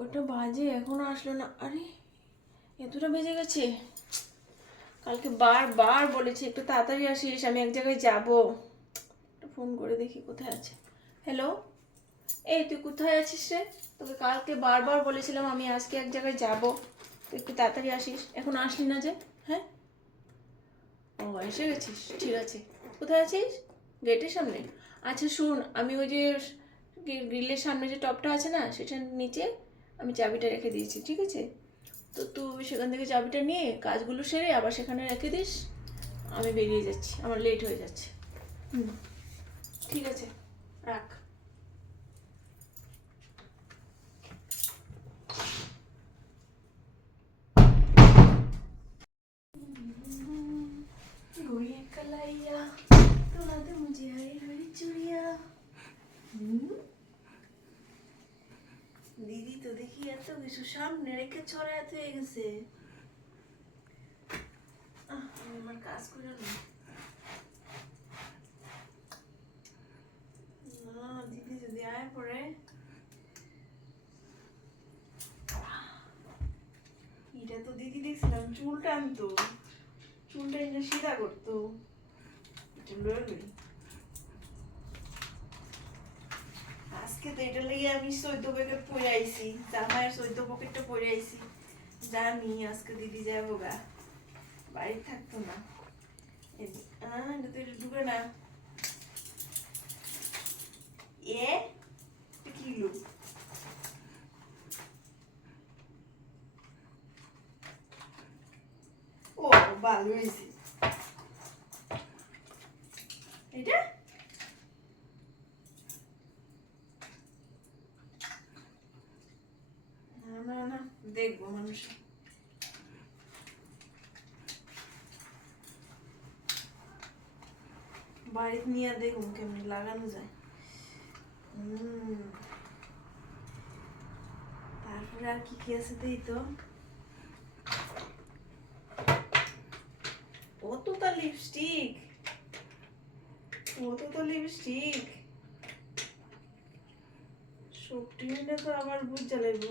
ওটা বাজে, এখনও আসলো না। আরে, এতটা বেজে গেছে। কালকে বারবার বলেছি, একটু তাড়াতাড়ি আসিস, আমি এক জায়গায় যাব। ফোন করে দেখি কোথায় আছে। হ্যালো এই, তুই কোথায় আছিস রে? তোকে কালকে বারবার বলেছিলাম আমি আজকে এক জায়গায় যাব। তুই একটু তাড়াতাড়ি আসিস। এখন আসলি না যে? হ্যাঁ? ও, এসে গেছিস। ঠিক আছে। কোথায় আছিস? গেটের সামনে? আচ্ছা শুন, আমি ওই যে গ্রি- গ্রিলের সামনে যে টপটা আছে না, সেটার নিচে আমি চাবিটা রেখে দিয়েছি ঠিক আছে তো তুই সেখান থেকে চাবিটা নিয়ে কাজগুলো সেরে আবার সেখানে রেখে দিস আমি বেরিয়ে যাচ্ছি আমার লেট হয়ে যাচ্ছে হুম ঠিক আছে রাখ गोरिया कलाइया तोला दे मुझे हरी हरी चूड़िया কিছু সামনে রেখে ছড়া এত হয়ে গেছে আমি আমার কাজ করে না, দিদি যদি আয় পড়ে। এটা তো দিদি দেখছিলাম চুল টানতো। চুলটা সিধা করতো। আজকে তো এটা লেগে আমি চৈদ্দ প্যাকেট পরে আইছি জামাইয়ের চৈদ্দ পকেটটা পরে আইছি। জানি আজকে দিদি যাব গা। বাড়ি থাকতো না। ও ভালো হয়েছে এটা না না না দেখব মানুষ। বাড়িতে নিয়ে দেখুন কেমনি লাগানো যায়। তারপরে আর কি কি আছে দেই তো? তো লিপস্টিক তো লিপস্টিক সব মিলে তো আবার বুঝ জ্বালাইবো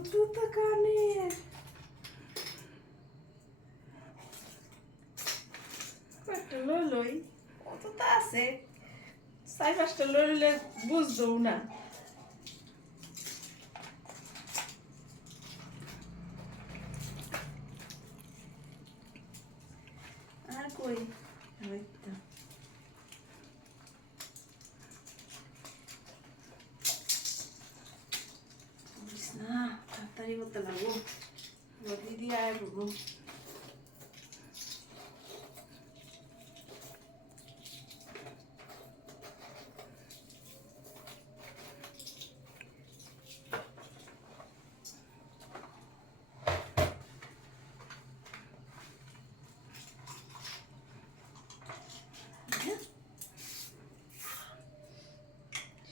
কতটা কানের একটা লই লই কতটা আছে চার পাঁচটা লই লইলে বুঝতেও না আর কই তাড়াতাড়ি করতে লাগবো বদলি দিয়ে আয় করব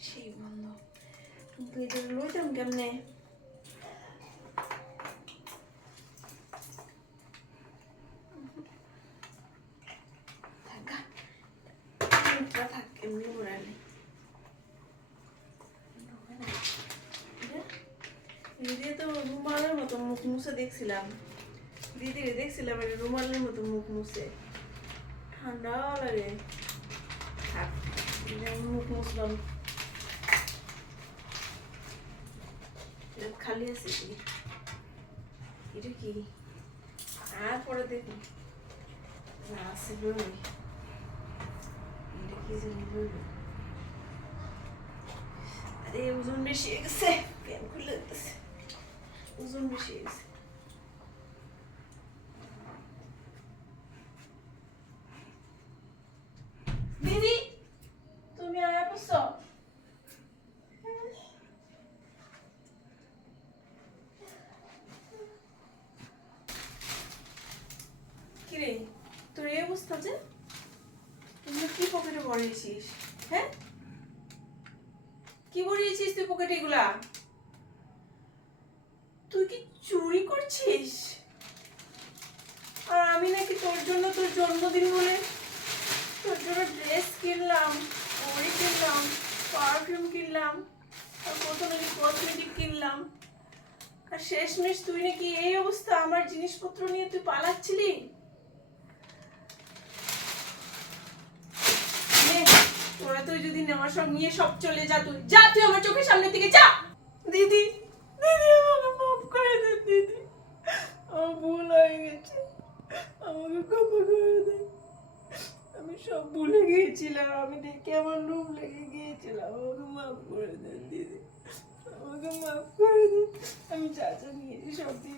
সেই বন্ধ কিন্তু এটা লইতাম কেমনে থাকা মুখটা থাক এমনি ঘোরালে দিদি তো রুমালের মতো মুখ মুছে দেখছিলাম। দিদি দেখছিলাম এটা রুমালের মতো মুখ মুছে। ঠান্ডাও লাগে। মুখ মুছলাম। খালি আছে কি? এটা কি? আর পরে দেখি আছে লই এটা কি জানি লই হাতে ওজন বেশি হয়ে গেছে। প্যান খুলে বেশি হয়ে গেছে দিদি তুমি আয়া পড়ছো কিরে তোর এই অবস্থা যে তুমি কি পকেটে ভরিয়েছিস হ্যাঁ কি ভরিয়েছিস তুই পকেটে এগুলা তুই কি চুরি করছিস? আর আমি নাকি তোর জন্য তোর জন্মদিন বলে তোর জন্য ড্রেস কিনলাম, ঘড়ি কিনলাম পারফিউম কিনলাম, আর কত নাকি কসমেটিক কিনলাম। আর শেষমেশ তুই নাকি এই অবস্থা আমার জিনিসপত্র নিয়ে তুই পালাচ্ছিলি? তোরা তুই যদি নেওয়ার সব নিয়ে সব চলে যা তুই। যা তুই আমার চোখের সামনে থেকে, যা। দিদি দিদি আমাকে করে দেন দিদি আমার ভুল হয়ে গেছে আমাকে ক্ষমা করে দেন আমি সব ভুলে গিয়েছিলাম আমি দেখে আমার রুম লেগে গিয়েছিলাম আমাকে মাফ করে দেন দিদি আমাকে মাফ করে দিন আমি যা যা নিয়েছি সব দিয়ে